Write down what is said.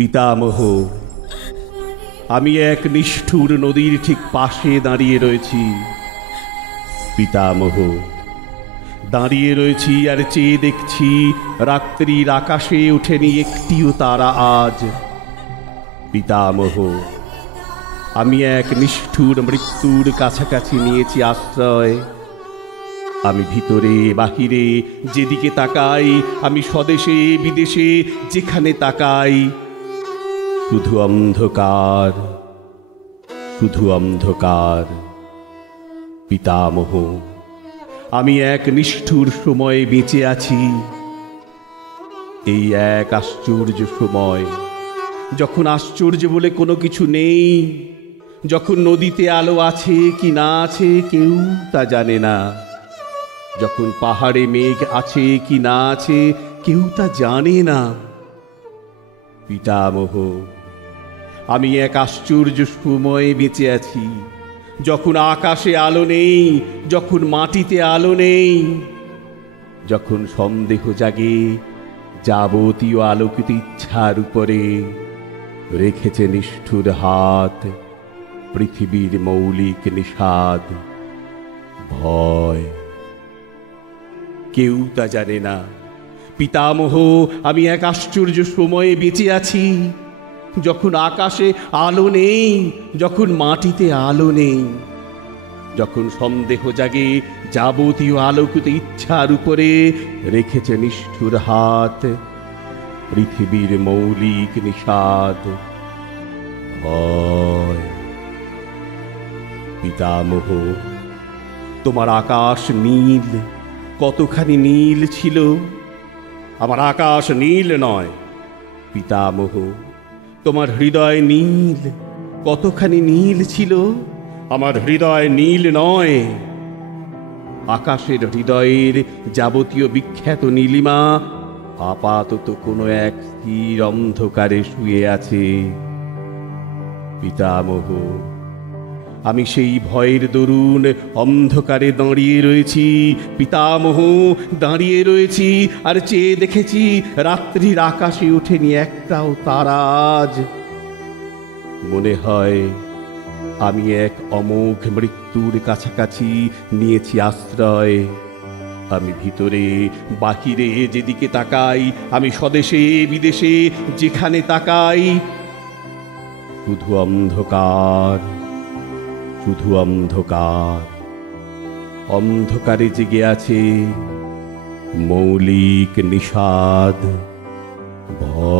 পিতামহ, আমি এক নিষ্ঠুর নদীর ঠিক পাশে দাঁড়িয়ে রয়েছি। পিতামহ, দাঁড়িয়ে রয়েছি আর চেয়ে দেখছি রাত্রির আকাশে ওঠেনি একটিও তারা আজ। পিতামহ, আমি এক নিষ্ঠুর মৃত্যুর কাছাকাছি নিয়েছি আশ্রয়। আমি ভিতরে বাহিরে যেদিকে তাকাই, আমি স্বদেশে বিদেশে যেখানে তাকাই, শুধু অন্ধকার, শুধু অন্ধকার। পিতামহ, আমি এক নিষ্ঠুর সময়ে বেঁচে আছি। এই এক আশ্চর্য সময়, যখন আশ্চর্য বলে কোনো কিছু নেই, যখন নদীতে আলো আছে কি না আছে কেউ তা জানে না, যখন পাহাড়ে মেঘ আছে কি না আছে কেউ তা জানে না। পিতামহ, আমি এক আশ্চর্য সময়ে বেঁচে আছি, যখন আকাশে আলো নেই, যখন মাটিতে আলো নেই, যখন সন্দেহ জাগে যাবতীয় আলোকিত ইচ্ছার উপরে রেখেছে নিষ্ঠুর হাত পৃথিবীর মৌলিক নিষাদ, ভয়। কেউ তা জানে না। পিতামহ, আমি এক আশ্চর্য সময়ে বেঁচে আছি, যখন আকাশে আলো নেই, যখন মাটিতে আলো নেই, যখন সন্দেহ জাগে যাবতীয় আলোকিত ইচ্ছার উপরে রেখেছে নিষ্ঠুর হাত পৃথিবীর মৌলিক নিষাদ, ভয়। পিতামহ, তোমার আকাশ নীল, কতখানি নীল ছিল। আমার আকাশ নীল নয়। পিতামহ, তোমার হৃদয় নীল, কতখানি নীল ছিল। আমার হৃদয় নীল নয়। আকাশের হৃদয়ের যাবতীয় বিখ্যাত নীলিমা আপাতত কোনো এক স্থির অন্ধকারে শুয়ে আছে। পিতামহ, আমি সেই ভয়ের দরুন অন্ধকারে দাঁড়িয়ে রয়েছি। পিতামহ, দাঁড়িয়ে রয়েছি আর চেয়ে দেখেছি রাত্রির আকাশে ওঠেনি একটাও তারা আজ। মনে হয় আমি এক অমোঘ মৃত্যুর কাছাকাছি নিয়েছি আশ্রয়। আমি ভিতরে বাহিরে যেদিকে তাকাই, আমি স্বদেশে বিদেশে যেখানে তাকাই, শুধু অন্ধকার, শুধু অন্ধকার। অন্ধকারে জেগে আছে মৌলিক নিষাদ, ভয়।